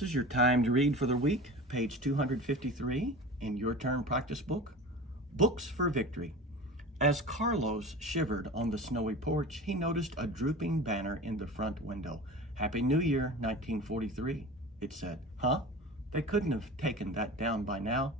This is your timed read for the week, page 253 in your turn practice book, Books for Victory. As Carlos shivered on the snowy porch, he noticed a drooping banner in the front window. Happy New Year, 1943, it said. Huh? They couldn't have taken that down by now.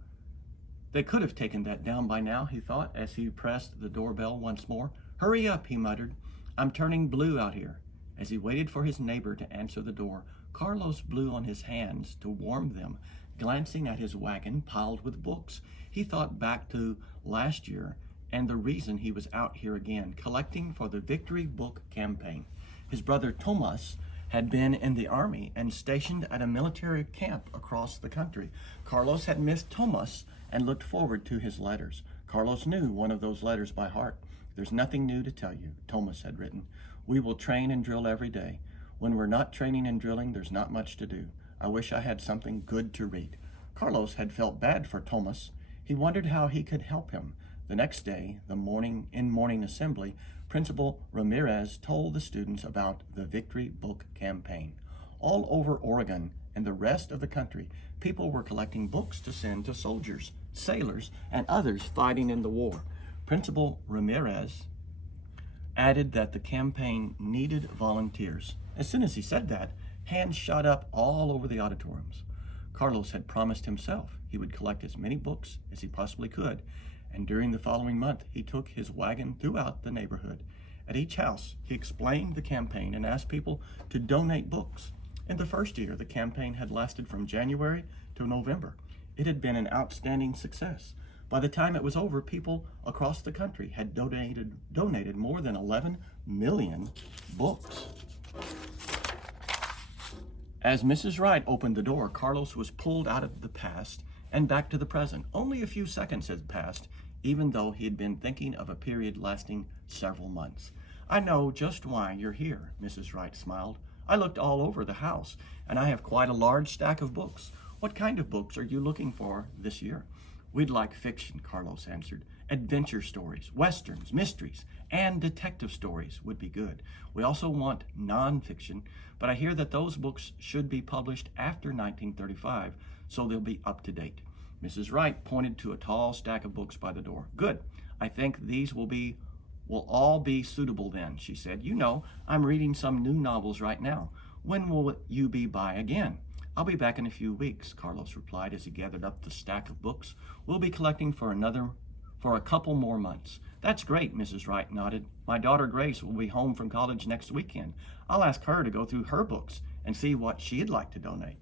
They could have taken that down by now, he thought, as he pressed the doorbell once more. Hurry up, he muttered. I'm turning blue out here. As he waited for his neighbor to answer the door, Carlos blew on his hands to warm them, glancing at his wagon piled with books. He thought back to last year and the reason he was out here again, collecting for the Victory Book Campaign. His brother Tomas had been in the army and stationed at a military camp across the country. Carlos had missed Tomas and looked forward to his letters. Carlos knew one of those letters by heart. There's nothing new to tell you, Tomas had written. We will train and drill every day. When we're not training and drilling, there's not much to do. I wish I had something good to read. Carlos had felt bad for Tomas. He wondered how he could help him. The next day, in morning assembly, Principal Ramirez told the students about the Victory Book Campaign. All over Oregon and the rest of the country, people were collecting books to send to soldiers, sailors, and others fighting in the war. Principal Ramirez added that the campaign needed volunteers. As soon as he said that, hands shot up all over the auditoriums. Carlos had promised himself he would collect as many books as he possibly could, and during the following month, he took his wagon throughout the neighborhood. At each house, he explained the campaign and asked people to donate books. In the first year, the campaign had lasted from January to November. It had been an outstanding success. By the time it was over, people across the country had donated more than 11 million books. As Mrs. Wright opened the door, Carlos was pulled out of the past and back to the present. Only a few seconds had passed, even though he had been thinking of a period lasting several months. I know just why you're here, Mrs. Wright smiled. I looked all over the house, and I have quite a large stack of books. What kind of books are you looking for this year? We'd like fiction, Carlos answered. Adventure stories, westerns, mysteries, and detective stories would be good. We also want nonfiction, but I hear that those books should be published after 1935, so they'll be up to date. Mrs. Wright pointed to a tall stack of books by the door. Good. I think these will all be suitable then, she said. You know, I'm reading some new novels right now. When will you be by again? I'll be back in a few weeks, Carlos replied as he gathered up the stack of books. We'll be collecting for a couple more months. That's great, Mrs. Wright nodded. My daughter Grace will be home from college next weekend. I'll ask her to go through her books and see what she'd like to donate.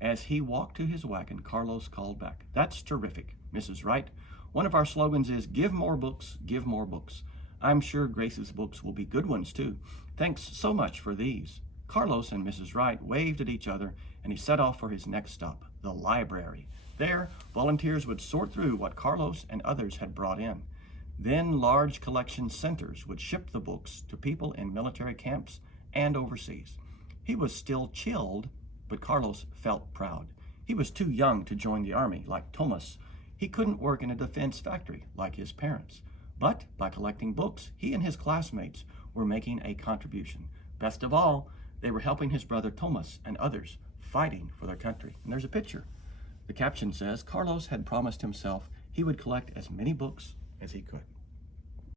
As he walked to his wagon, Carlos called back. That's terrific, Mrs. Wright. One of our slogans is, give more books, give more books. I'm sure Grace's books will be good ones too. Thanks so much for these. Carlos and Mrs. Wright waved at each other, and he set off for his next stop, the library. There, volunteers would sort through what Carlos and others had brought in. Then large collection centers would ship the books to people in military camps and overseas. He was still chilled, but Carlos felt proud. He was too young to join the army, like Tomas. He couldn't work in a defense factory, like his parents. But by collecting books, he and his classmates were making a contribution. Best of all, they were helping his brother Tomas and others fighting for their country. And there's a picture. The caption says, Carlos had promised himself he would collect as many books as he could.